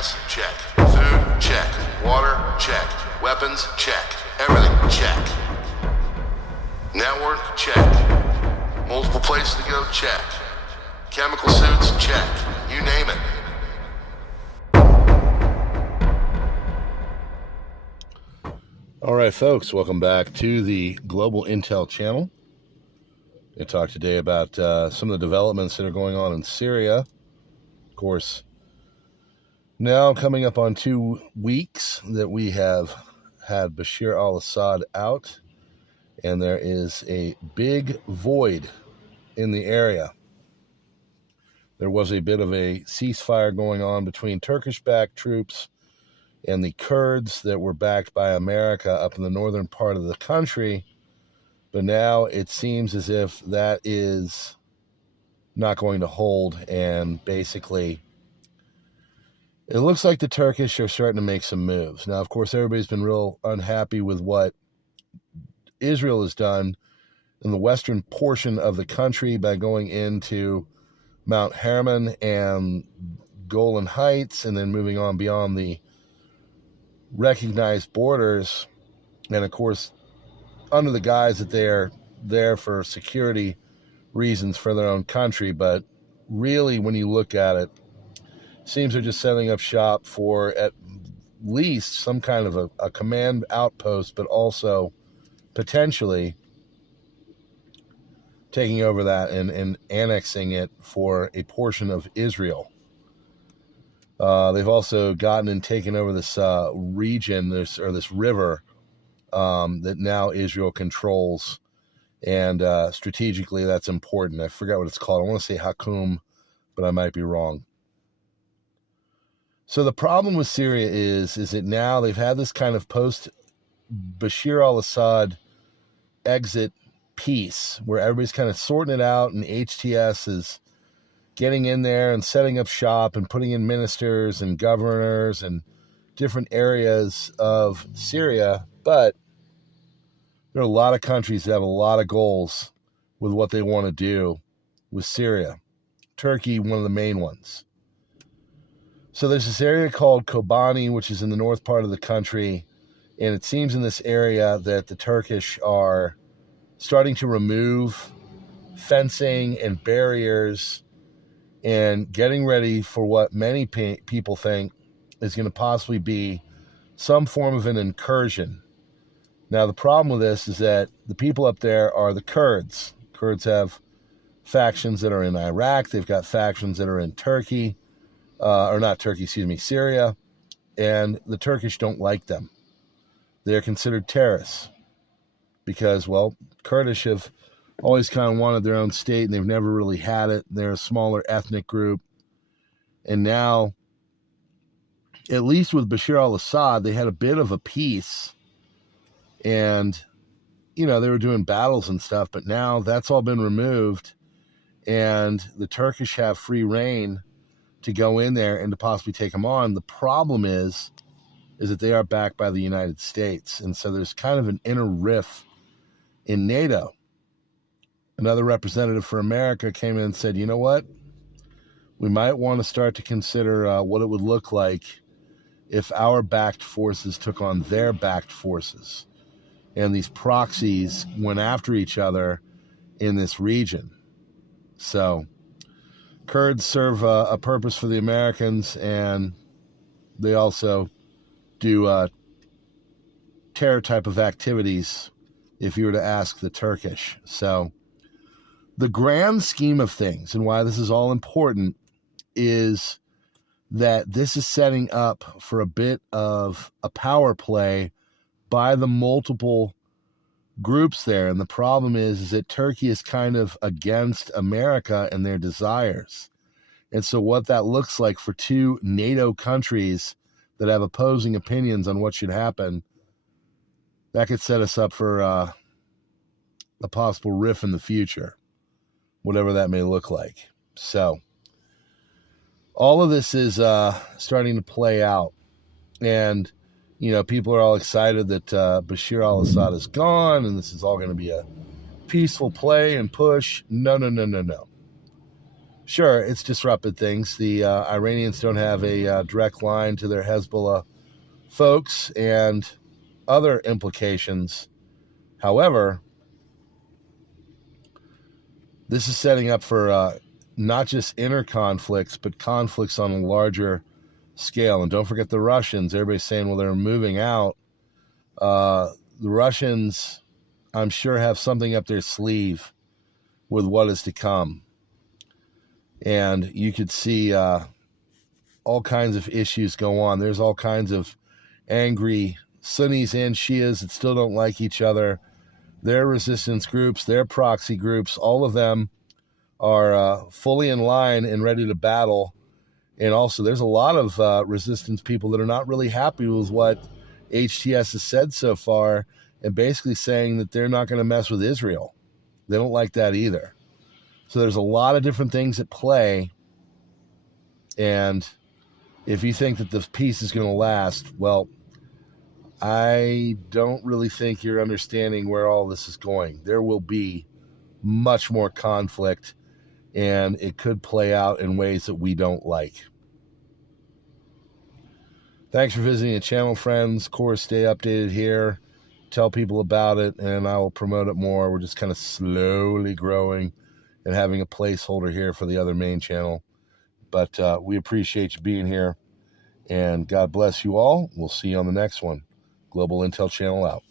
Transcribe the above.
Gas, check. Food, check. Water, check. Weapons, check. Everything, check. Network, check. Multiple places to go, check. Chemical suits, check. You name it. All right, folks, welcome back to the Global Intel channel. I'm going to talk today about some of the developments that are going on in Syria. Of course, now coming up on 2 weeks that we have had Bashar al-Assad out, and there is a big void in the area. There was a bit of a ceasefire going on between Turkish-backed troops and the Kurds that were backed by America up in the northern part of the country. But now it seems as if that is not going to hold, and basically it looks like the Turkish are starting to make some moves. Now, of course, everybody's been real unhappy with what Israel has done in the western portion of the country by going into Mount Hermon and Golan Heights and then moving on beyond the recognized borders, and of course under the guise that they're there for security reasons for their own country. But really, when you look at it, seems they're just setting up shop for at least some kind of a command outpost, but also potentially taking over that and annexing it for a portion of Israel. They've also gotten and taken over this region, this river that now Israel controls, and strategically that's important. I forgot what it's called. I want to say Hakum, but I might be wrong. So the problem with Syria is that now they've had this kind of post-Bashar al-Assad exit peace where everybody's kind of sorting it out, and HTS is getting in there and setting up shop and putting in ministers and governors and different areas of Syria. But there are a lot of countries that have a lot of goals with what they want to do with Syria. Turkey, one of the main ones. So there's this area called Kobani, which is in the north part of the country, and it seems in this area that the Turkish are starting to remove fencing and barriers and getting ready for what many people think is going to possibly be some form of an incursion. Now, the problem with this is that the people up there are the Kurds. Kurds have factions that are in Iraq. They've got factions that are in Turkey, Syria, and the Turkish don't like them. They're considered terrorists because, well, Kurdish have always kind of wanted their own state, and they've never really had it. They're a smaller ethnic group. And now, at least with Bashar al-Assad, they had a bit of a peace. And, you know, they were doing battles and stuff, but now that's all been removed. And the Turkish have free reign to go in there and to possibly take them on. The problem is that they are backed by the United States. And so there's kind of an inner rift in NATO. Another representative for America came in and said, you know what? We might want to start to consider what it would look like if our backed forces took on their backed forces, and these proxies went after each other in this region. So Kurds serve a purpose for the Americans, and they also do terror type of activities if you were to ask the Turkish. So the grand scheme of things, and why this is all important, is that this is setting up for a bit of a power play by the multiple groups there. And the problem is that Turkey is kind of against America and their desires. And so what that looks like for two NATO countries that have opposing opinions on what should happen, that could set us up for a possible rift in the future, whatever that may look like. So all of this is starting to play out. And, you know, people are all excited that Bashar al-Assad is gone and this is all going to be a peaceful play and push. No. Sure, it's disrupted things. The Iranians don't have a direct line to their Hezbollah folks and other implications. However, this is setting up for not just inner conflicts, but conflicts on a larger scale. And don't forget the Russians. Everybody's saying, well, they're moving out. The Russians, I'm sure, have something up their sleeve with what is to come. And you could see all kinds of issues go on. There's all kinds of angry Sunnis and Shias that still don't like each other. Their resistance groups, their proxy groups, all of them are fully in line and ready to battle. And also, there's a lot of resistance people that are not really happy with what HTS has said so far, and basically saying that they're not going to mess with Israel. They don't like that either. So there's a lot of different things at play. And if you think that the peace is going to last, well, I don't really think you're understanding where all this is going. There will be much more conflict, and it could play out in ways that we don't like. Thanks for visiting the channel, friends. Of course, stay updated here. Tell people about it, and I will promote it more. We're just kind of slowly growing and having a placeholder here for the other main channel. But we appreciate you being here, and God bless you all. We'll see you on the next one. Global Intel Channel out.